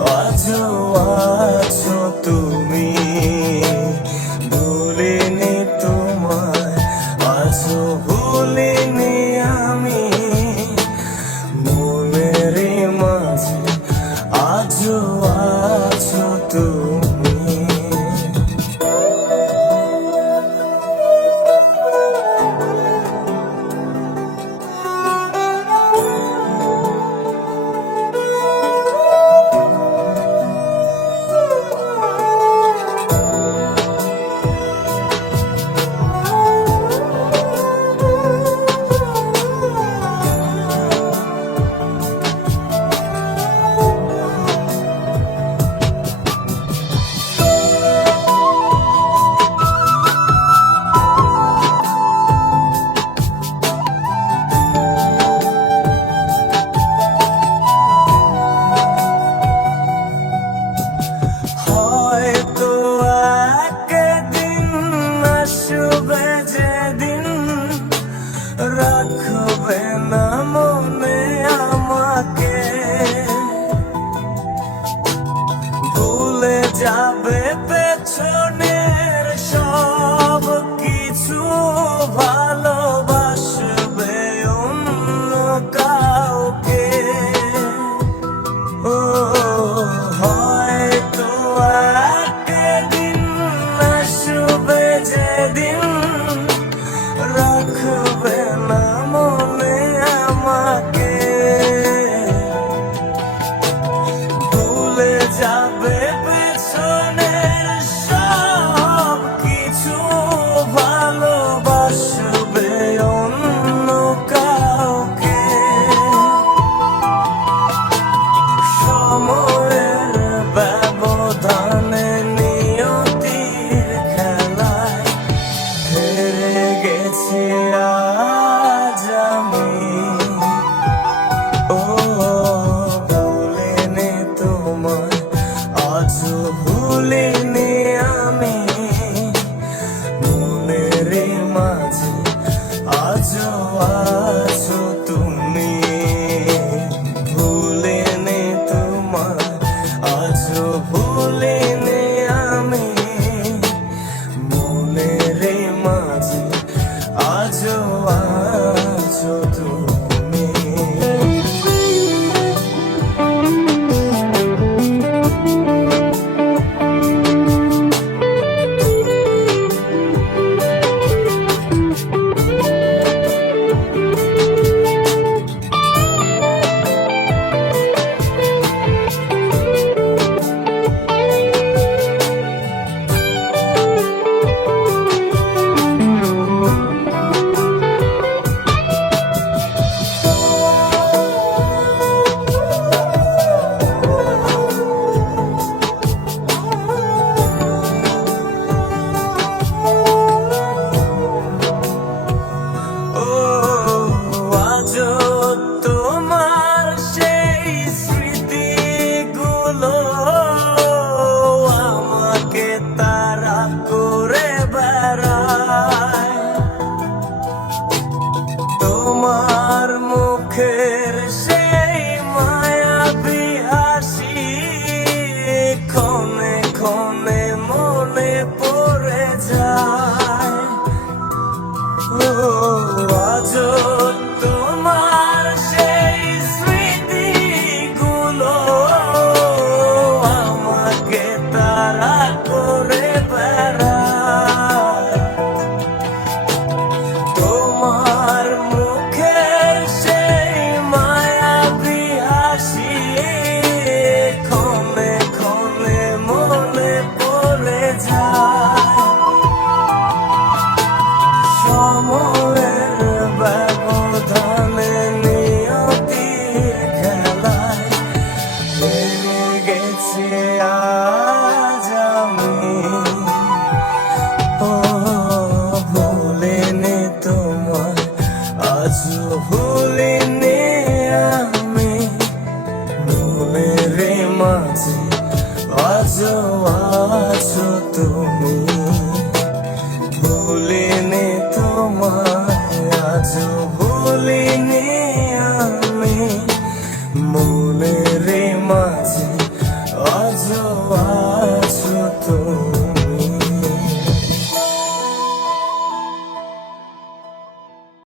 আজও আছো তুমি, ভুলিনি তোমায়, আজও ভুলিনি আমি। মনের মাঝে আজও আছো তুমি। রাখবে না মনে আমাকে, ভুলে যাবে পেছনের সব কিছু, ভালোবাসবে অন্য কাউকে। ও হয়তো একদিন আসবে যেদিন রাখবে না মনে আমাকে, ভুলে যাবে পেছনের সব কিছু, ভালোবাসবে অন্য কাউকে। সময়ের ব্যবধানে নিয়তির খেলায় হেরে গেছি আজ আমি। ও ভুলিনি তোমায়, আজও ভুলিনি আমি। মনের মাঝে আজও আছো তুমি, ভুলিনি তোমায়, আজও ভুলিনি আমি। মনের মাঝে আজও আছো তুমি। তোমার সেই স্মৃতিগুলো আমাকে তাড়া করে বেড়ায়, তোমার মুখের সেই মায়াবী হাসি ক্ষণে ক্ষণে মনে পড়ে যায়। ও আজও তোমার সেই স্মৃতিগুলো আমাকে তাড়া করে বেড়ায়, তোমার মুখের সেই মায়াবী হাসি ক্ষণে ক্ষণে মনে পড়ে যায়। সময়ের ব্যবধানে নিয়তির খেলায় হেরে গেছি আজ আমি। ও ভুলিনি তোমায়, আজও ভুলিনি আমি। মনের মাঝে আজও আছো তুমি, ভুলে